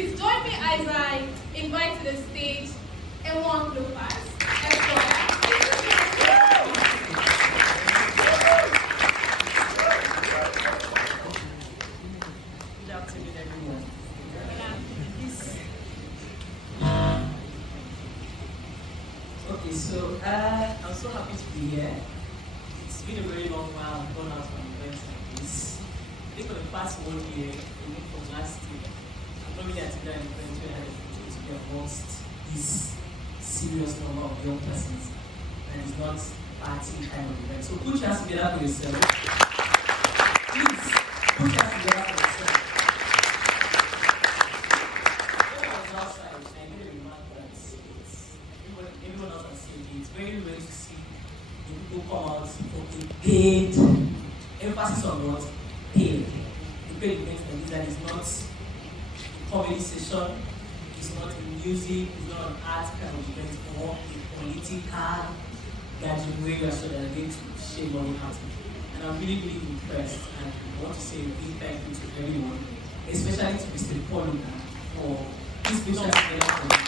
please join me as I invite to the stage Enwongo Cleopas. Good afternoon, everyone. Okay, so I'm so happy to be here. It's been a very long while I've gone out on events like this. I think for the past 1 year, even from last year, I've not really attended an event where I had the opportunity to be amongst this serious number of young persons. And it's not party kind of event. So put your hands together for yourself. Please, put your hands together for yourself. When I was outside, I made a remark that everyone else has said it. It's very rare to see the people come out for a paid, emphasis on what? Paid. The paid event like this, that is not a comedy session, it's not a music, it's not an art kind of event, or a political gathering where you are sure that they're going to share money out. And I'm really, really impressed, and I want to say a big thank you to everyone, especially to Mr. Paul for this picture together for me.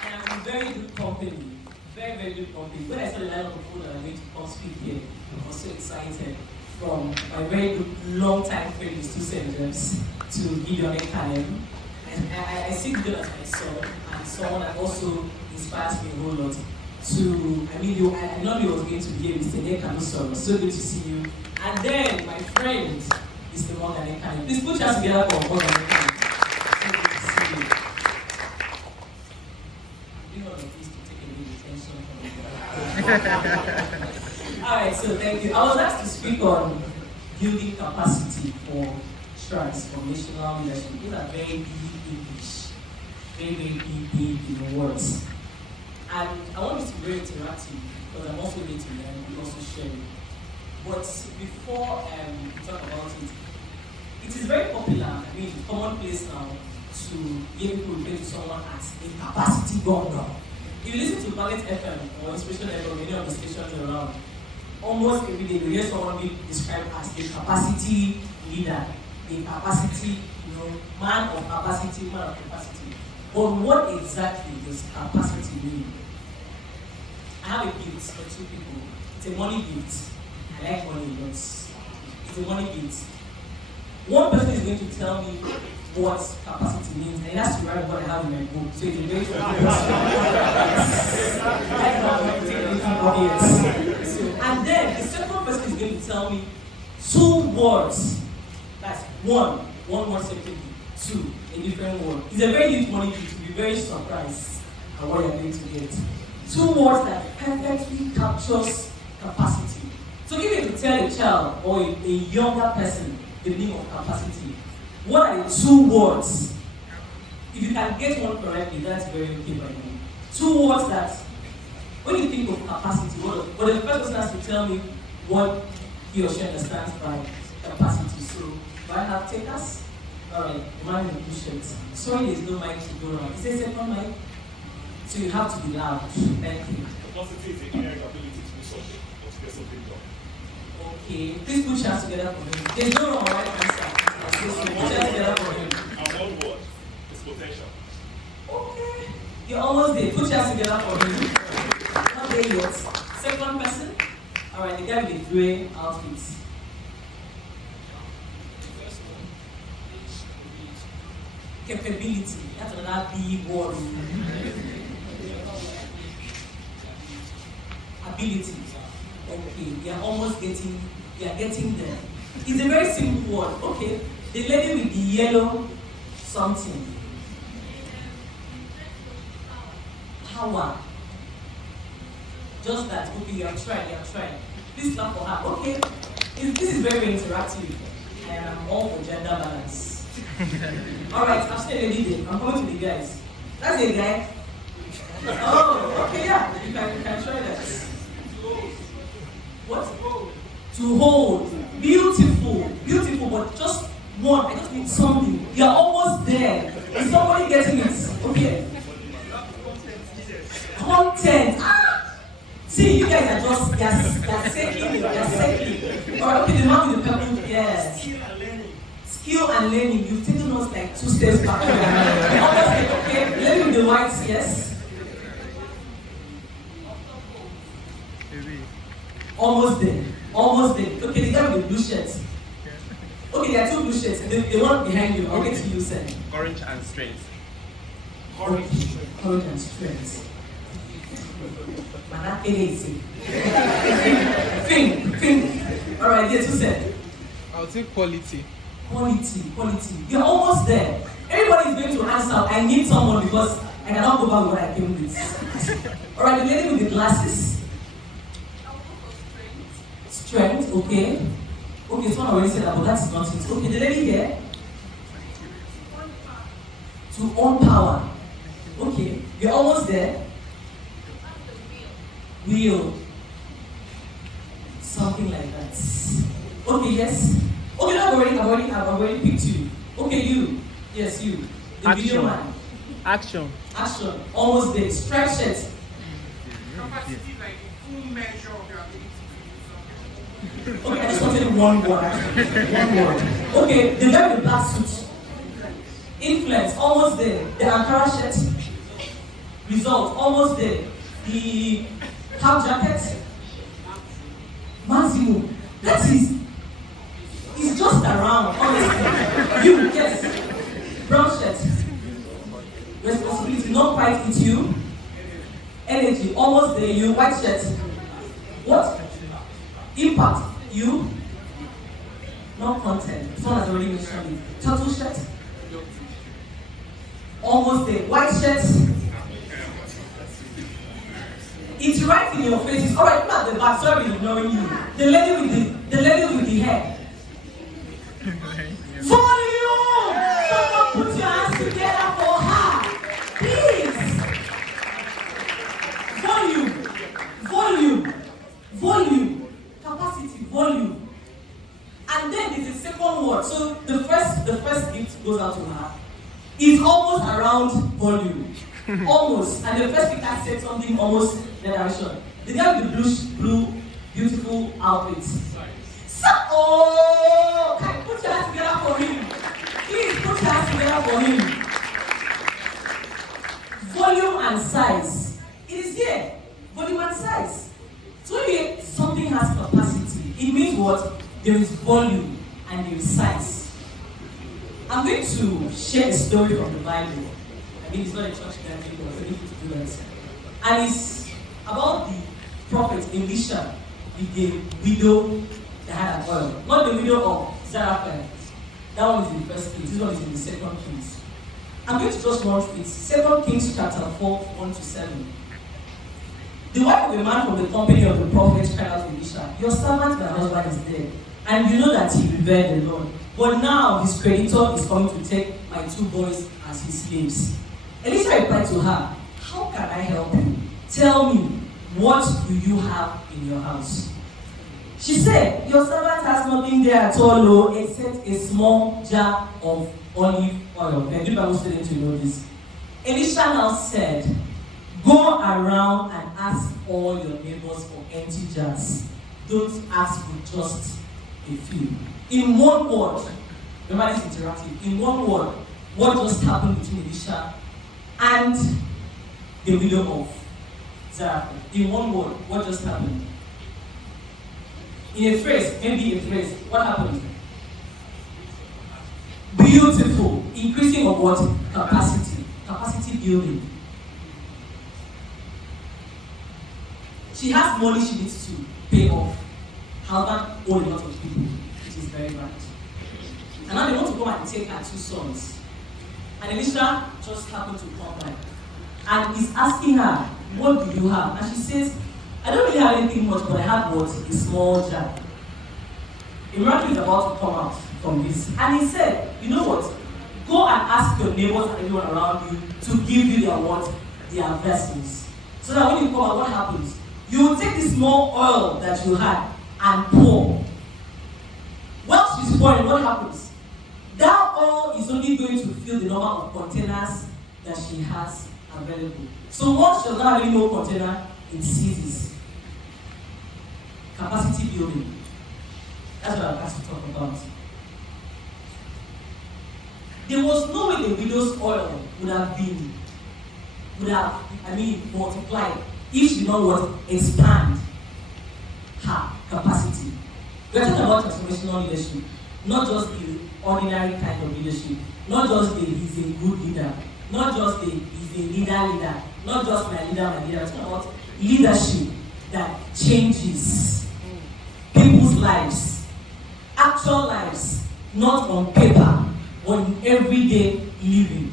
And I'm in very good company, very, very good company. When I saw the lineup of people that are going to come speak here, I was so excited. From my very good long-time friend, Mr. Sendems, to Gideon Ekanem. And I see Gideon as my son, and someone that also inspires me a whole lot. I know he was going to be here, Mr. Ekanem, so good to see you. And then my friend, Mr. Morgan Ekanem. Please put your hands together for Morgan Ekanem. So good to see you. I'm doing all of this to take a little attention from you. Alright, so thank you. I was asked to speak on building capacity for transformational leadership. These are very big English, very, very big words. And I want this to be very interactive because I'm also going to learn and also share it. But before we talk about it, it is very popular, I mean, commonplace now to hear people refer to someone as a capacity governor. If you listen to Planet FM or Inspiration FM, any of the stations around, almost every day you hear someone being described as a capacity leader, a capacity, man of capacity, man of capacity. But what exactly does capacity mean? I have a gift for two people. It's a money gift. I like money a lot. It's a money gift. One person is going to tell me what capacity means, and it has to write what I have in my book. So it's a very obvious. And then the second person is going to tell me 2 words. That's one word separately, 2, a different word. It's a very huge money gift. You'll be very surprised at what you're going to get. 2 words that perfectly captures capacity. So if you tell a child or a younger person the meaning of capacity, what are the 2 words? If you can get one correctly, that's very okay by me. 2 words that, when you think of capacity, but the first person has to tell me what he or she understands by capacity. So, do I have takers? Alright, the man in the blue shirt. Sorry, there's no mic to go around. Is there a second mic? So you have to be loud. Thank you. Capacity is the inherent ability to do something or to get something done. Okay, please put your hands together for him. There's no wrong or right answer. Put your hands together for him. And one word is potential. Okay. You're almost there. Put your hands together for him. Not there yet. Second person. Alright, the guy with the grey outfits. Capability. That's another big word. Ability. Okay, we are almost getting there. It's a very simple word. Okay, the lady with the yellow something. Power. Just that. Okay, you have tried. Please clap for her. Okay, this is very, very interactive. And I'm all for gender balance. Alright, I've seen a lady there. I'm coming to the guys. That's a guy. Oh, okay, yeah. You can try that. What? To hold. Beautiful, but just one. I just need something. You're almost there. Is somebody getting it? Okay. Content. Ah! See, you guys are just, you're settling. Alright, okay, the man with the purple, yes. skill and learning, you've taken us like 2 steps back. Almost like, okay, learning the whites, yes. Almost there. Almost there. Okay, the guy with the blue shirts. Okay, there are 2 blue shirts. The one behind you, I'll get to you, sir. Orange and strength. Orange and strength. Think. Alright, yes, who said? I would say quality. Quality. You're almost there. Everybody is going to answer, I need someone because I cannot go back with what I came with. Alright, the lady with the glasses. Strength, okay. Okay, someone already said that, but that's not it. Okay, the lady here. To own power. Okay, you're almost there. Will. Something like that. Okay, yes. Okay, no, I've already picked you. Okay, you. Yes, you. The video man. Action. Almost there. Stripe shirt. Capacity, like full measure of your ability to do something. Okay, I just wanted one word actually. One word. Okay, the guy with the black suit. Influence, almost there. The Ankara shirt. Result, almost there. The half jacket. Maximum. That is, it's just around, honestly. You, yes. Brown shirt. Responsibility, not quite with you. Energy, almost there. You, white shirt. What? Impact, you. Not content. This one has already mentioned it. Turtle shirt. Almost there. White shirt. It's right in your face. It's alright, not the back. Sorry, ignoring you. The lady with the hair. Volume! Someone put your hands together for her. Please. Volume. Capacity, volume. And then there's a second word. So the first gift goes out to her. It's almost around volume. Almost. And the first speaker said something almost in that direction. The guy with the blue, beautiful outfit. So, oh! Can you put your hands together for him? Please put your hands together for him. Volume and size. It is here. Volume and size. So if something has capacity, it means what? There is volume and there is size. I'm going to share a story from the Bible. I mean, it's not a church gathering, but we need to do that. And it's about the prophet Elisha with the widow that had an oil. Not the widow of Zarephath. That one is in the first Kings. This one is in the second Kings. I'm going to just run through it. 2 Kings chapter 4, 1-7. The wife of a man from the company of the prophet cried out to Elisha, "Your servant, my husband, is dead, and you know that he revered the Lord. But now his creditor is coming to take my 2 boys as his slaves." Elisha replied to her, "How can I help you? Tell me, what do you have in your house?" She said, "Your servant has nothing there at all, except a small jar of olive oil." And you Bible students to know this. Elisha now said, "Go around and ask all your neighbors for empty jars. Don't ask for just a few." In one word, remember this interactive. In one word, what just happened between Elisha and the widow of Zarephath? In one word, what just happened? In a phrase, what happened? Beautiful. Increasing of what? Capacity building. She has money she needs to pay off. However, owe a lot of people, which is very bad. And now they want to go and take her 2 sons. And Elisha just happened to come by. And he's asking her, "What do you have?" And she says, "I don't really have anything much, but I have what? A small jar." A miracle is about to come out from this. And he said, "You know what? Go and ask your neighbors and everyone around you to give you their what? Their vessels. So that when you come out, what happens? You will take the small oil that you had and pour. While she's pouring, what happens? That oil is only going to fill the number of containers that she has available. So once she does not have any more container, it ceases. Capacity building. That's what I'm asked to talk about. There was no way the widow's oil would have multiplied if she did not expand her capacity. We are talking about transformational leadership, not just the ordinary kind of leadership, not just the he's a good leader, not just the he's a leader, not just my leader. We're talking about leadership that changes people's lives, actual lives, not on paper, but in everyday living.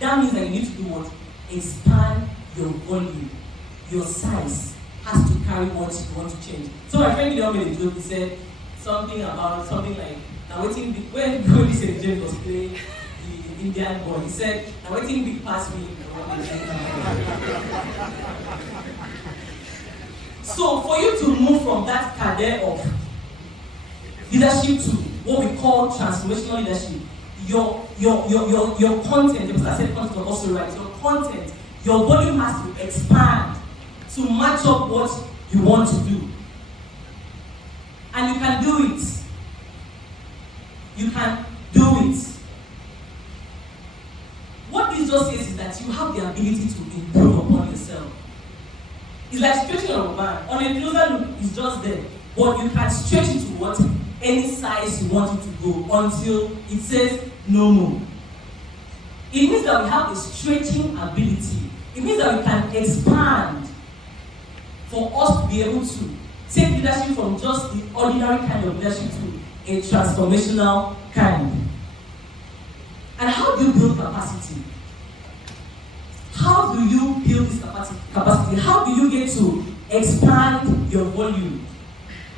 That means that you need to do what? Expand your volume. Your size has to carry what you want to change. So my friend made a joke. He said something like, now waiting big, when this James was playing the Indian boy, he said, now waiting big pass me. So for you to move from that career of leadership to what we call transformational leadership, your content, because I said content was also right, your content, your volume has to expand to match up what you want to do. And you can do it. You can do it. What this just says is that you have the ability to improve upon yourself. It's like stretching your band. On a closer look, it's just there. But you can stretch it to what? Any size you want it to go until it says no more. It means that we have a stretching ability. It means that we can expand for us to be able to take leadership from just the ordinary kind of leadership to a transformational kind. And how do you build capacity? How do you build this capacity? How do you get to expand your volume?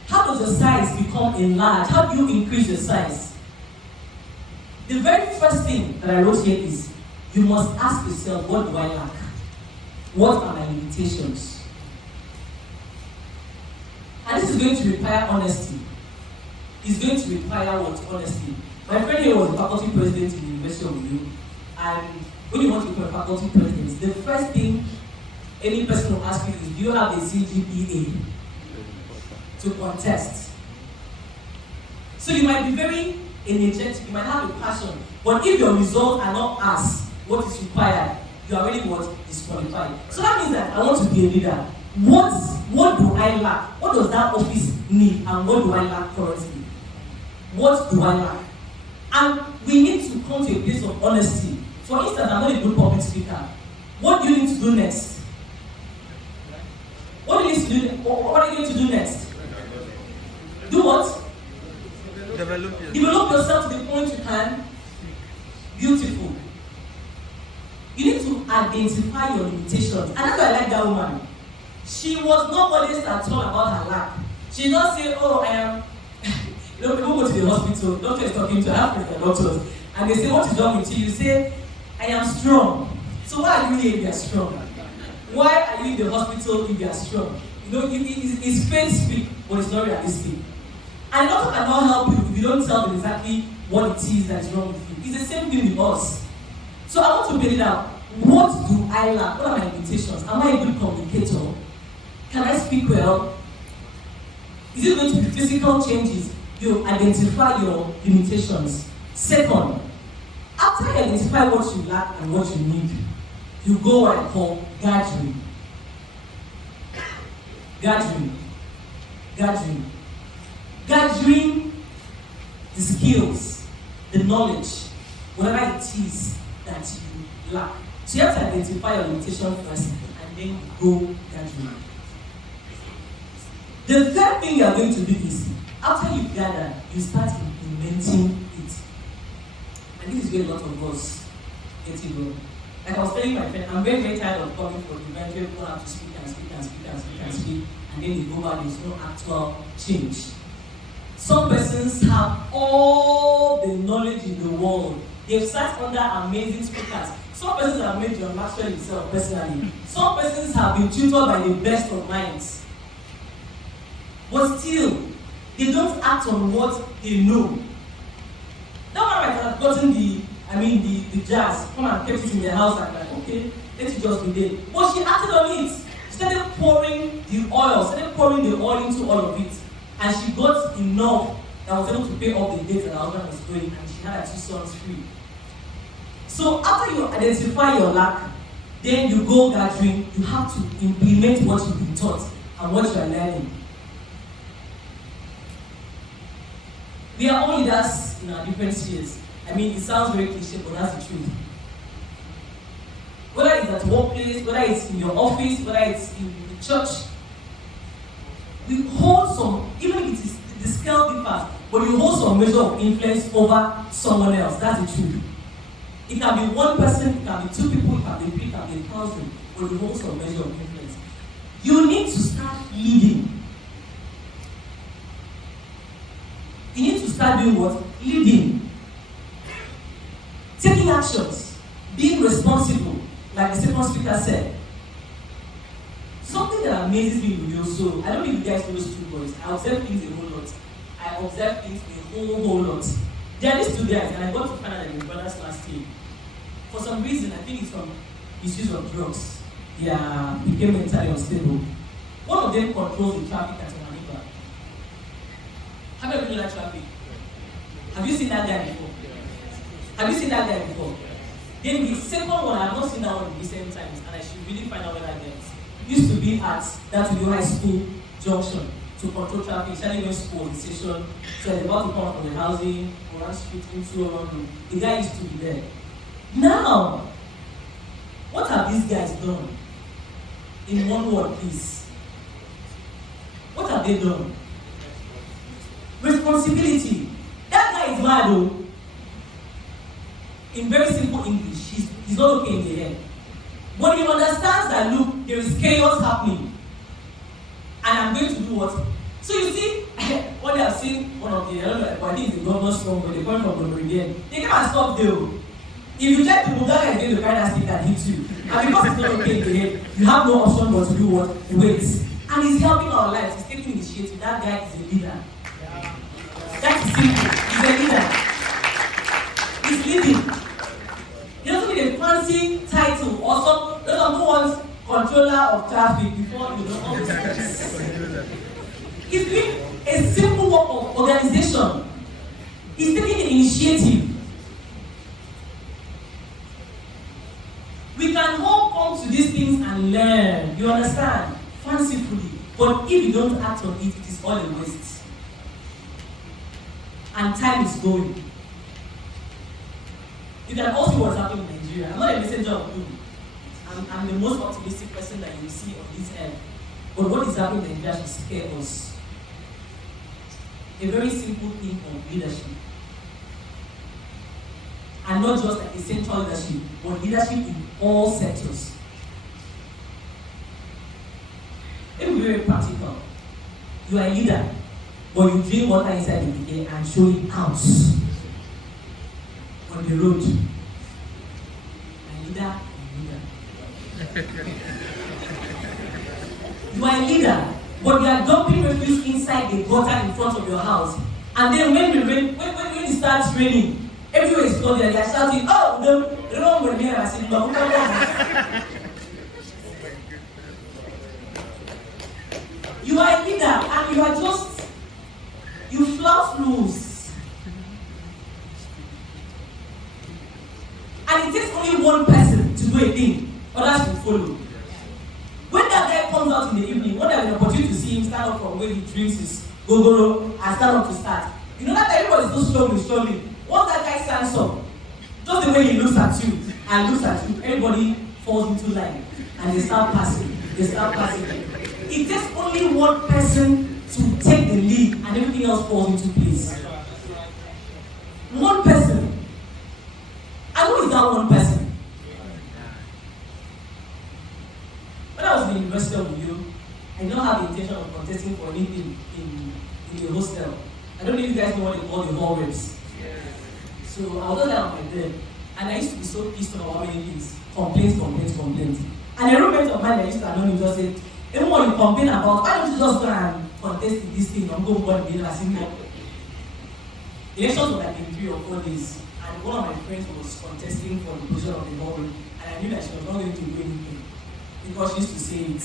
How does your size become enlarged? How do you increase your size? The very first thing that I wrote here is, you must ask yourself, what do I lack? What are my limitations? And this is going to require honesty. It's going to require what? Honesty. My friend here was the faculty president in the University of Uyo, and when you want to become a faculty president, the first thing any person will ask you is, do you have a CGPA to contest? So you might be very energetic, you might have a passion, but if your results are not as what is required, you are already disqualified. So that means that I want to be a leader. What do I lack? What does that office need, and what do I lack currently? What do I lack? And we need to come to a place of honesty. For instance, I'm not a good public speaker. What do you need to do next? What are you going to do next? Do what? Develop yourself to the point you can. Beautiful. You need to identify your limitations. And that's why I like that woman. She was not modest at all about her lack. She did not say, oh, I am. People go to the hospital, doctor is talking to African doctors, and they say, what is wrong with you? You say, I am strong. So why are you here if you are strong? Why are you in the hospital if you are strong? You know, it's faith speak, but it's not realistic. And the doctor cannot help you if you don't tell them exactly what it is that is wrong with you. It's the same thing with us. So I want to build it out. What do I lack? What are my limitations? Am I a good communicator? Can I speak well? Is it going to be physical changes? You identify your limitations. Second, after you identify what you lack and what you need, you go what I call gathering. Gathering the skills, the knowledge, whatever it is that you lack. So you have to identify your limitation first and then go gathering. The third thing you are going to do is, after you gather, you start implementing it. And this is where a lot of us get it wrong. Like I was telling my friend, I'm very, very tired of coming for the event where people have to speak, and then they go back, there's no actual change. Some persons have all the knowledge in the world. They've sat under amazing speakers. Some persons have made John Maxwell himself personally. Some persons have been tutored by the best of minds. But still, they don't act on what they know. That one might have gotten the jazz, come and kept it in their house and like, okay, let it just be there. But she acted on it. She started pouring the oil into all of it. And she got enough that was able to pay off the debts that her husband was owing, and she had her 2 sons free. So after you identify your lack, then you go gathering, you have to implement what you've been taught and what you are learning. We are all leaders in our different spheres. I mean, it sounds very cliche, but that's the truth. Whether it's at workplace, whether it's in your office, whether it's in the church, we hold some, even if it is the scale differs, but you hold some measure of influence over someone else. That's the truth. It can be one person, it can be 2 people, it can be 3, it can be 1,000, but you hold some measure of influence. You need to start leading. You need to start doing what? Leading. Taking actions. Being responsible, like the second speaker said. Something that amazes me with you, so I don't know if you guys know those 2 boys. I observe things a whole lot. I observe things a whole lot. There are these 2 guys, and I got to find out that they were brothers last year. For some reason, I think it's from misuse of drugs. They became mentally unstable. One of them controls the traffic at Manipa. How many of you know that traffic? Have you seen that guy before? Have you seen that guy before? Then the second one, I have not seen that one in recent times, and I should really find out where that guy is. Used to be at that new high school junction to control traffic, especially when school was in session. So they're about to come from the housing, or one street into a room. The guy used to be there. Now, what have these guys done? In one word, please. What have they done? Responsibility. That guy is mad though. In very simple English, he's not okay in the head. But he understands that, look, there is chaos happening. And I'm going to do what? So you see, what they have seen, one of the, I don't know, I think it's the governor's phone, but they come from the Meridian. They came and stopped there. If you try to move, that guy is going to carry that stick and hit you. And because it's not okay in the head, you have no option but to do what? Wait. And he's helping our lives. He's taking initiative. That guy is a leader. That's simple. He's a leader. He's leading. He doesn't need a fancy title or some, doesn't want controller of traffic before you know all this. He's doing a simple work of organization. He's taking an initiative. We can all come to these things and learn, you understand, fancifully. But if you don't act on it, it is all a waste. And time is going. You can also see what's happening in Nigeria. I'm not a messenger of doom. I'm the most optimistic person that you will see on this earth. But what is happening in Nigeria should scare us. A very simple thing of leadership. And not just like a central leadership, but leadership in all sectors. Let me be very practical. You are a leader, but you drink water inside the air and show it out on the road. A leader. You are a leader, but you are dumping refuse inside the gutter in front of your house. And then when it starts raining, everywhere is flooded and they are shouting, oh, no, we're here. I said, no, you are a leader and you flout rules. And it takes only one person to do a thing, others will follow. When that guy comes out in the evening, when there's an opportunity to see him stand up from where he drinks his gogoro and stand up to start, you know that everybody is still struggling. Once that guy stands up, just the way he looks at you and looks at you, everybody falls into line and they start passing. It takes only one person to take the lead and everything else falls into place. One person. And who is that one person? When I was in the University of New York, I did not have the intention of contesting for anything in the hostel. I don't know if you guys know what they call the hall reps. So I was just there on my bed, and I used to be so pissed about how many things. Complaints. And a roommate of mine that used to know me just said, even what you complain about, why don't you just go and contest in this thing and go for the dinner? I said, no. The elections were like in 3 or 4 days, and one of my friends was contesting for the position of the hall, and I knew that she was not going to do anything because she used to say it.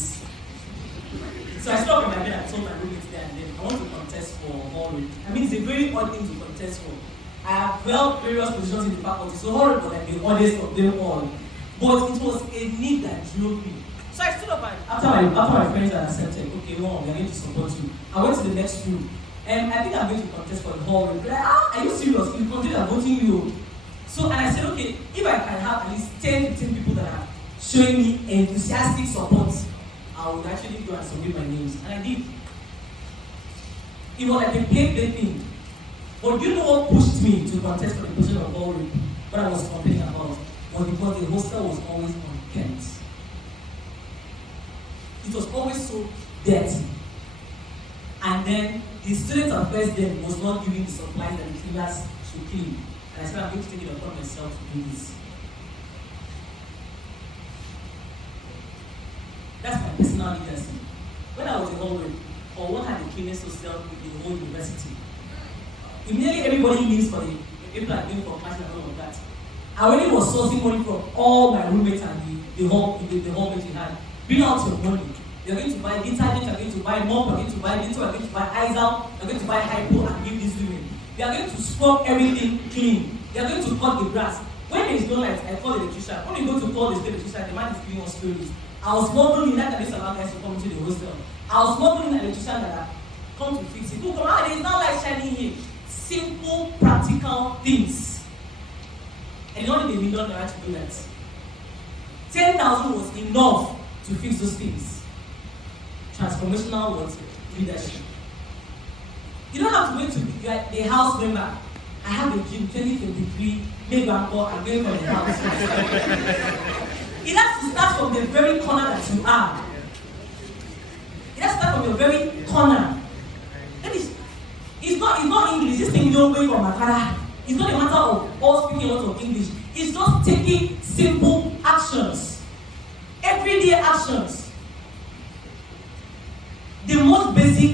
So I stood up in my bed and told my roommate there and then, I want to contest for hall rep. I mean, it's a very odd thing to contest for. I have held various positions in the faculty, so hall rep was like the oddest of them all. But it was a need that drove me. So I stood up and after my friends had accepted, okay, well, we are going to support you. I went to the next room. And I think I'm going to contest for the hall rep. Like, are you serious? You consider voting you. So, and I said, okay, if I can have at least 10, 15 people that are showing me enthusiastic support, I would actually go and submit my names. And I did. It was like a play thing. But you know what pushed me to contest for the position of hall rep? What I was complaining about was because the hostel was always on Kent. It was always so dirty. And then the student affairs then was not giving the supplies that the cleaners should clean. And I said, I'm going to take it upon myself to do this. That's my personal legacy. When I was in hall rep, or what had the cleanest hostel in the whole university, immediately everybody leaves for the people are doing for classes and all of that. I already was sourcing money from all my roommates and the hallmates we had. Bring out your money. You're going to buy detergent, you're going to buy mop, you're going to buy little, you're going to buy Izal, you're going to buy hypo and give these women. They are going to scrub everything clean. They are going to cut the grass. When there is no light, I call the electrician. When you go to call the state electrician, the man is giving us stories. I was smuggling that this allowed guys to come into the hostel. I was smuggling an electrician that come to fix it. Look, come on, there is no light shining here. Simple, practical things. And you don't need $1 million to do that. 10,000 was enough to fix those things. Transformational what? Leadership. You don't have to wait to be a house member. I have a gym 2023, maybe I'm going for the house. It has to start from the very corner that you are. It has to start from your very corner. That is, it's not English. This thing don't wait for Makara. It's not a matter of all speaking a lot of English. It's just taking simple actions. Everyday actions. The most basic,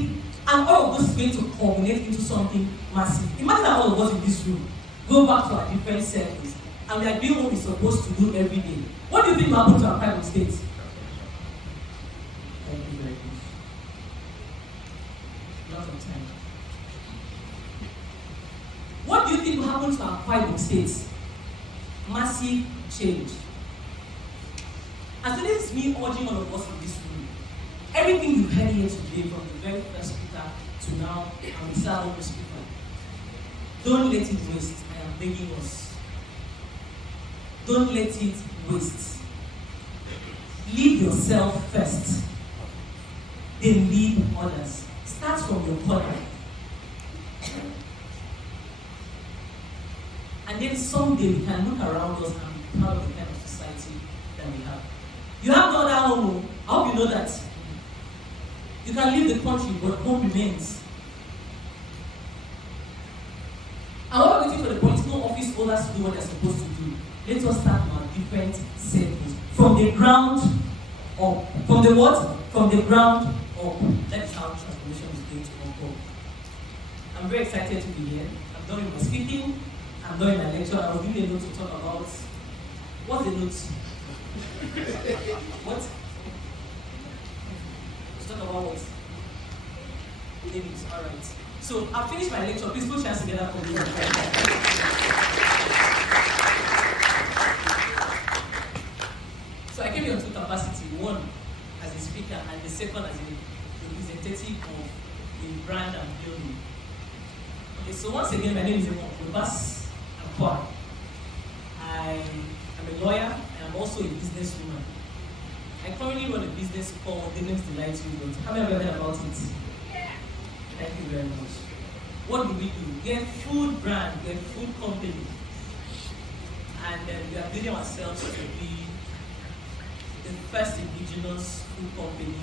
and all of this is going to culminate into something massive. Imagine that all of us in this room go back to our different circles and we are doing what we're supposed to do every day. What do you think will happen to our private state? Thank you very much. Lots of time. What do you think will happen to our private states? Massive change. And so this is me urging all of us in this room. Everything you've heard here today, from the very first speaker to now, and the second speaker, don't let it waste. I am begging us. Don't let it waste. Lead yourself first. Then lead others. Start from your corner. And then someday we can look around us and be proud of the kind of society that we have. You have no other home. I hope you know that. You can leave the country, but home remains. And while we're waiting for the political office holders to do what they're supposed to do, let us start from our different circles. From the ground up. From the what? From the ground up. That is how transformation is going to unfold. I'm very excited to be here. I'm done with my speaking. I'm done with my lecture. I was giving a note to talk about. What's the note? What? Talk about what? Names, alright. So I've finished my lecture. Please put your hands together for me. So I came here on two capacities. One as a speaker and the second as a representative of the brand and building. Okay, so once again, my name is Enwongo Cleopas. I am a lawyer and I'm also a businesswoman. I currently run a business called The Names Delight You. Have you ever heard about it? Yeah. Thank you very much. What do? We're a food brand, we're a food company. And we are building ourselves to be the first indigenous food company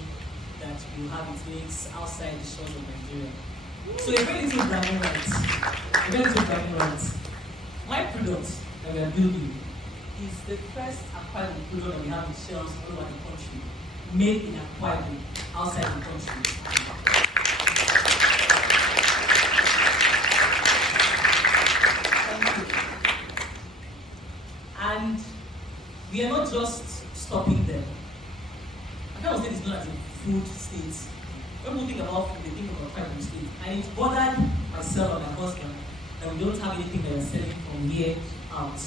that will have its legs outside the shores of Nigeria. So a very little bragging rights. A very little bragging rights. My product that we are building is the first aquarium product that we have in shelves all over the country, made in aquarium outside the country. Thank you. And we are not just stopping there. I can't say it's known as a food state. When we think about food, we think about pride of state. And it bothered myself and my husband that we don't have anything that we're selling from here out.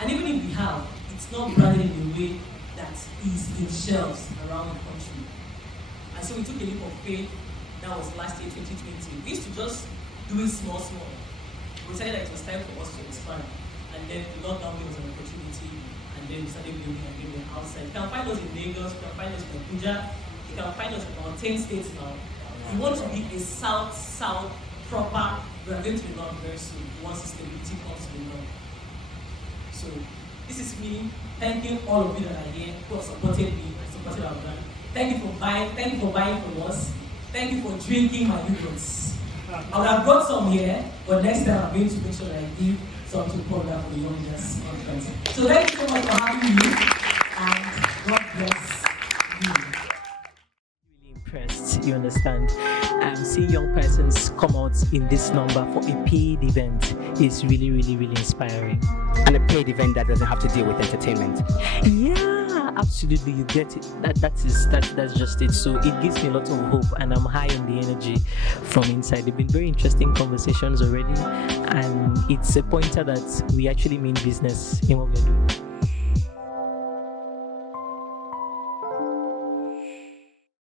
And even if we have, it's not branded in a way that is in shelves around the country. And so we took a leap of faith. That was last year, 2020. We used to just do it small. We decided that it was time for us to expand. And then the lockdown gave us an opportunity, and then we started building and building outside. You can find us in Lagos, you can find us in Abuja, you can find us in about 10 states now. We want to be a South proper. We are going to the North very soon once stability comes to the North. So this is me thanking all of you that are here who have supported me and supported our brand. Thank you for buying from us. Thank you for drinking my yogurts. I would have brought some here, but next time I'm going to make sure that I give some to Paula for the Young Leaders Conference. So thank you so much for having me, and God bless you. Really impressed, you understand? Seeing young persons come out in this number for a paid event is really inspiring. And a paid event that doesn't have to deal with entertainment. Yeah, absolutely, you get it. That's just it. So it gives me a lot of hope, and I'm high on the energy from inside. They've been very interesting conversations already, and it's a pointer that we actually mean business in what we're doing.